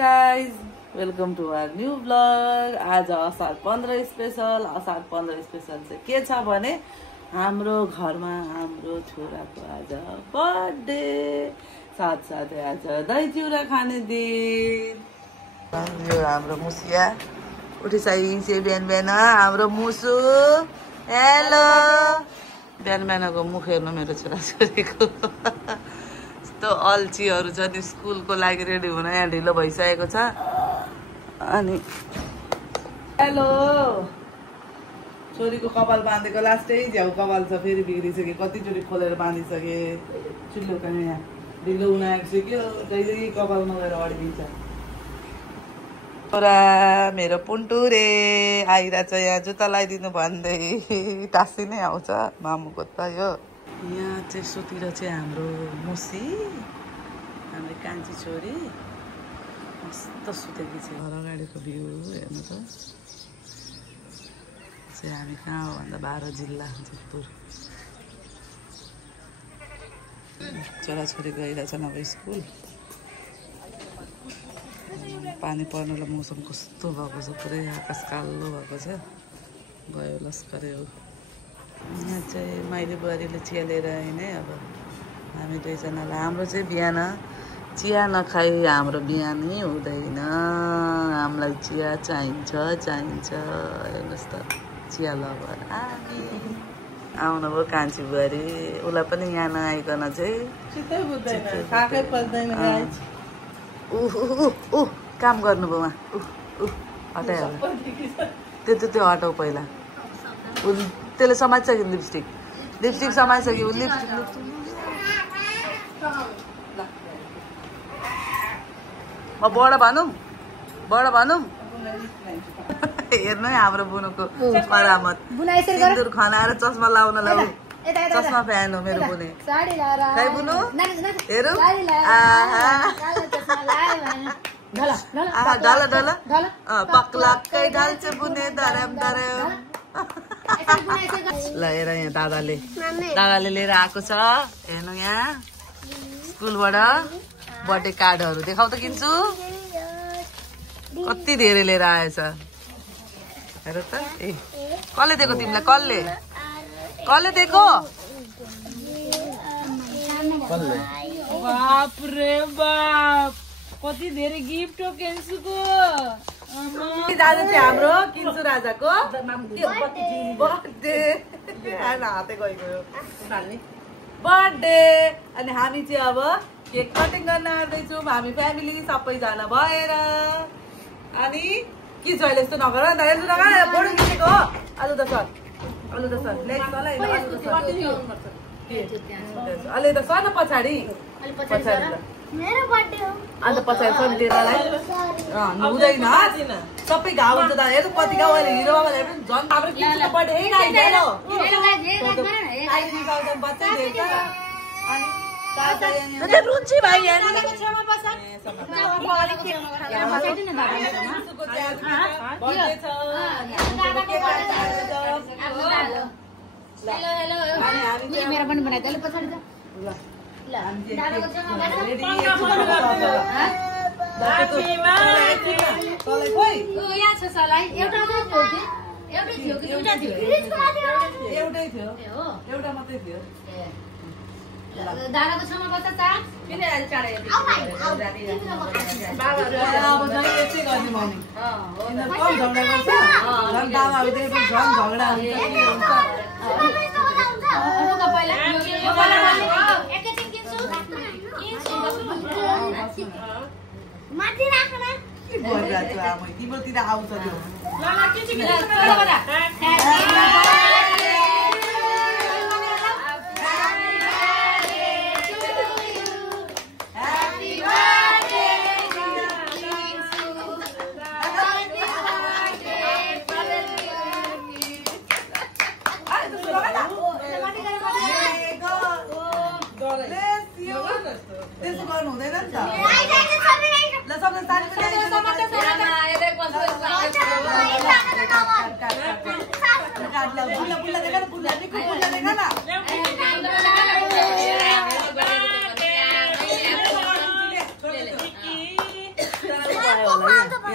guys, welcome to our new vlog. आज असार 15 special चाहिँ के छ भने हाम्रो घरमा हाम्रो छोराको आज बर्थडे साथसाथै आज दही चिउरा खाने दिन। यो हाम्रो मुसिया उठिसकेको बिहान बिहान हाम्रो मुसु। हेलो बिहान बिहानको मुख हेर्नु मेरो छोराछोरीको यस्तो अल्छीहरू छ नि। स्कुलको लागि रेडी हुन यहाँ ढिलो भइसकेको छ। अनि हेलो छोरीको कपाल बाँधेको लास्टै झ्याउ कपाल छ, फेरि बिग्रिसक्यो। कतिचोटि खोलेर बाँधिसके चुल्लो पनि यहाँ ढिलो हुन आइसक्यो। जहिले कपाल नगएर अड्किन्छ। छोरा मेरो पुन्टु रे आइरहेछ यहाँ जुत्ता लगाइदिनु भन्दै टाँसी नै आउँछ मामुको त। यो यहाँ चेसोतिर चाहिँ हाम्रो मुसी हाम्रो कान्छी छोरी मस्त सुतेकी छ। घर अगाडिको भ्यू हेर्नु त। चाहिँ हामी कहाँ हो भन्दा 12 जिल्ला जोधपुर। छोराछोरी गइरहेछन् अब स्कुल। पानी पर्नुलाई मौसम कस्तो भएको छ, पुरै आकाश कालो भएको छ। गयो लस्करे हो। यहाँ चाहिँ मैले बुहारीले चिया लिएर आएँ है। अब हामी दुईजनालाई हाम्रो चाहिँ बिहान चिया नखाइ हाम्रो बिहानै हुँदैन। हामीलाई चिया चाहिन्छ। हेर्नुहोस् त चिया लभर आउनुभयो कान्छी बुहारी। उसलाई पनि यहाँ नआइकन चाहिँ काम गर्नुभयो उहाँ। हटाइहाल्नु त्यो हटाउ पहिला। त्यसले समात्छ कि लिपस्टिक समाइसक्यो। लिपस्टिक म बडा भनौँ हेर्नु है हाम्रो बुनुको करामत। सिन्दुर खनाएर चस्मा लाउनलाई चस्मा फ्यान हो मेरो बुने। खै बुनु हेरौँ। ढल पक्लक्कै ढल्छ बुने धरम ल हेर यहाँ दादाले लिएर आएको छ। हेर्नु यहाँ स्कुलबाट बर्थडे कार्डहरू देखाउ त किन्छु। कति धेरै लिएर आएछ हेर त। ए कसले दिएको तिमीलाई? कसले दिएको? बाप रे बाप कति धेरै गिफ्ट हो केन्सुको। दाजु चाहिँ हाम्रो किन्सु राजाको बर्थडे हातै गइगयो बर्थडे। अनि हामी चाहिँ अब केक कटिङ गर्न आउँदैछौँ। हामी फ्यामिली सबैजना भएर। अनि के छ अहिले यस्तो नगर नि त। यस्तो नगर फोटो खिचेको हो। आलु त सर अलि त सर न पछाडि अन्त पछाडि सर लिएरलाई हुँदैन। सबै घाउ हुन्छ त। हेर्नु कति घाउ अहिले हिरो झन् हाम्रो किन्सुको बर्थडे रुचि भाइ मेरो पनि बनाइदियो अलि पछाडि त। एउटा मात्रै थियो। दादाको छेउमा बस्छ त किन चाँडै तिम्रोतिर आउँछ त्यो। त्यसो गर्नु हुँदैन नि त। ल सबले ताली बजाइदिनु।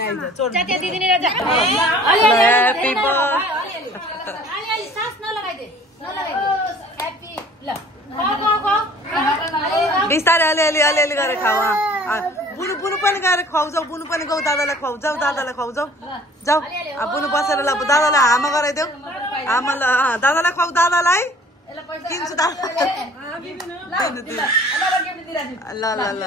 चाचा दिदी र जा ह्यापी बिस्तारै अलिअलि गरेर खाऊ बुनु पनि गएर खुवाउँछौ बुनु पनि गौ दादालाई खुवाउँछौ दादालाई खुवाउँछौ जाऊ बुनु बसेर ल दादालाई हामा गराइदेऊ आमालाई दादालाई खुवाउ दादालाई किन्छु ल ल ल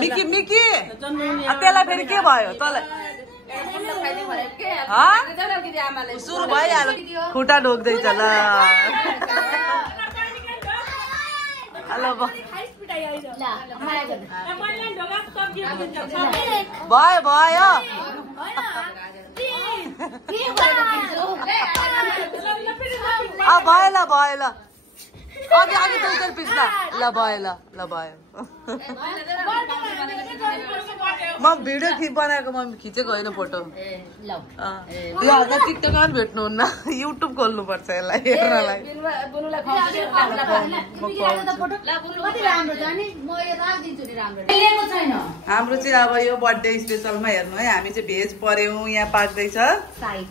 मिकी मिकी त्यसलाई फेरि के भयो तँलाई सुरु भइहाल्यो खुट्टा ढोक्दैछ ल भयो भयो भयो ल भयो ल अघि अघि तैँले पिस्दा ल भयो ल ल भयो म भिडियो बनाएको म खिचेको होइन फोटो टिकटकमा पनि भेट्नुहुन्न युट्युब खोल्नुपर्छ यसलाई हेर्नलाई हाम्रो चाहिँ अब यो बर्थडे स्पेसलमा हेर्नु है हामी चाहिँ भेज पर्यौँ यहाँ पाक्दैछ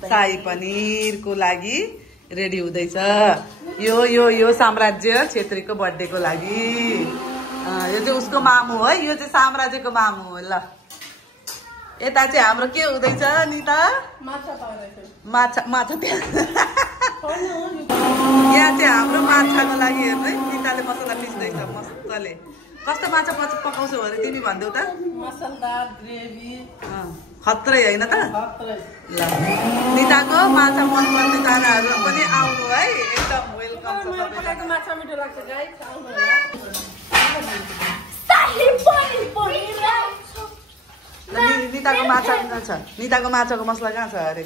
शाही पनिरको लागि रेडी हुँदैछ यो यो यो साम्राज्य छेत्रीको बर्थडेको लागि यो चाहिँ उसको मामु है यो चाहिँ साम्राज्यको मामु हो ल यता चाहिँ हाम्रो के हुँदैछ निता माछा माछा त्यहाँ यहाँ चाहिँ हाम्रो माछाको लागि हेर्नु निताले मसला पिस्दैछ मजाले कस्तो माछा पकाउँछौ अरे तिमी भनिदेऊ त मसलदार ग्रेभी खत्रै होइन त ल निताको माछा मन पर्ने खानाहरू पनि आउनु है एकदम वेलकम छ तपाईँको माछा मिठो लाग्छ गाइस आउनु होला निताको माछा कहाँ छ निताको माछाको मसला कहाँ छ अरे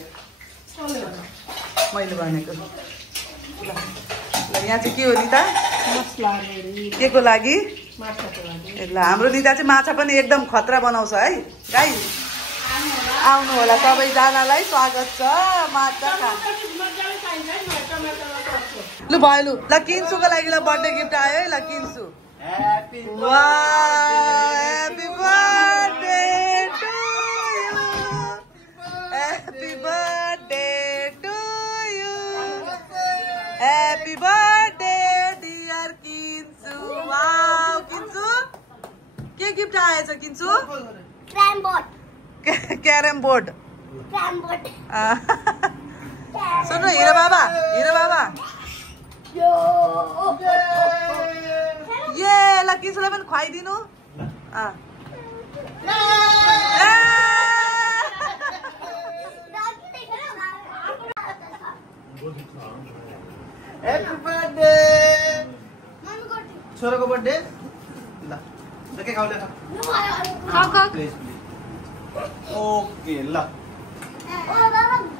मैले भनेको ल यहाँ चाहिँ के हो निता के को लागि ल हाम्रो निता चाहिँ माछा पनि एकदम खतरा बनाउँछ है गाइस आउनु होला सबैजनालाई स्वागत छ माछा लु भयो लु ल किन्सुको लागि ल बर्थडे गिफ्ट आयो है ल Kinsu happy birthday to you happy birthday to you happy birthday dear Kinsu wow Kinsu के गिफ्ट आएछ किन्सु क्यारम बोर्ड सुन्नु हिरो बाबा ये ल किन्सुलाई पनि खुवाइदिनु ह्यापी बर्थडे छोराको बर्थडे ल के खाउले ओके ल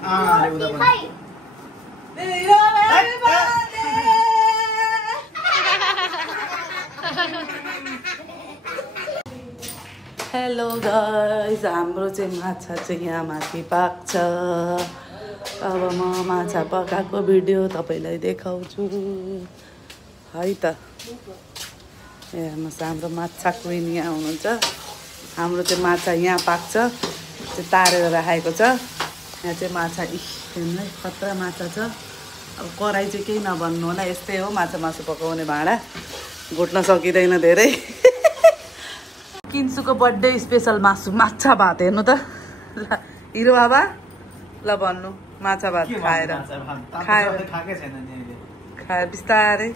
अरे उदा पनि हेलो गाइस हाम्रो चाहिँ माछा चाहिँ यहाँ माथि पाक्छ अब म माछा पकाएको भिडियो तपाईँलाई देखाउँछु है त हेर्नुहोस् हाम्रो माछा क्विन यहाँ हुनुहुन्छ हाम्रो चाहिँ माछा यहाँ पाक्छ चाहिँ तारेर राखेको छ यहाँ चाहिँ माछा हेर्नु है खतरा माछा छ अब कराई चाहिँ केही नभन्नु होला यस्तै हो माछा मासु पकाउने भाँडा घुट्न सकिँदैन धेरै किन्सुको बर्थडे स्पेसल मासु माछा भात हेर्नु त ल हिरो बाबा ल भन्नु माछा भात खाएर खाएर बिस्तारै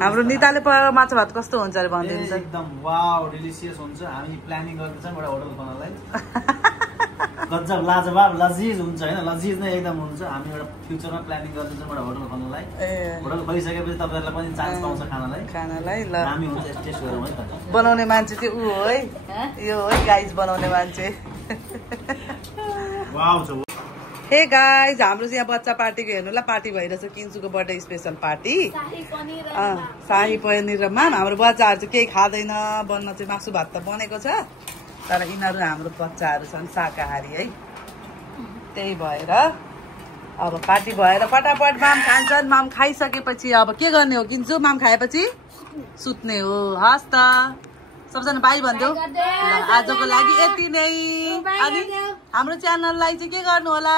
हाम्रो निताले माछा भात कस्तो हुन्छ अरे भनिदिनु त एकदम वाउ डिलिसियस हुन्छ हामी प्लानिङ गर्दैछौँ एउटा होटल खोल्नलाई गजब लाजवाब लजिज हुन्छ हैन लजिज नै एकदम हुन्छ हामी एउटा फ्युचरमा प्लानिङ गर्दैछौँ एउटा होटल खोल्नलाई होटल खोलिसकेपछि तपाईहरुलाई पनि चान्स पाउँछ खानालाई ल हामी हुन्छ टेस्ट गरौँ है त बनाउने मान्छे चाहिँ उ हो है यो है गाइस बनाउने मान्छे वाउ छ हे गाइस हाम्रो चाहिँ यहाँ बच्चा पार्टीको हेर्नु ल पार्टी भइरहेछ किन्सुको बर्थडे स्पेसल पार्टी शाही पनिर र माम हाम्रो बच्चाहरू चाहिँ केही खाँदैन बन्न चाहिँ मासु भात त बनेको छ तर यिनीहरू हाम्रो बच्चाहरू छन् शाकाहारी है, त्यही भएर अब पार्टी भएर फटाफट माम खान्छन्। माम खाइसकेपछि अब के गर्ने हो किन्छु? माम खाएपछि सुत्ने हो। हस् त सबजना बाई भन्देऊ। आजको लागि यति नै। अनि हाम्रो च्यानललाई चाहिँ के गर्नु होला?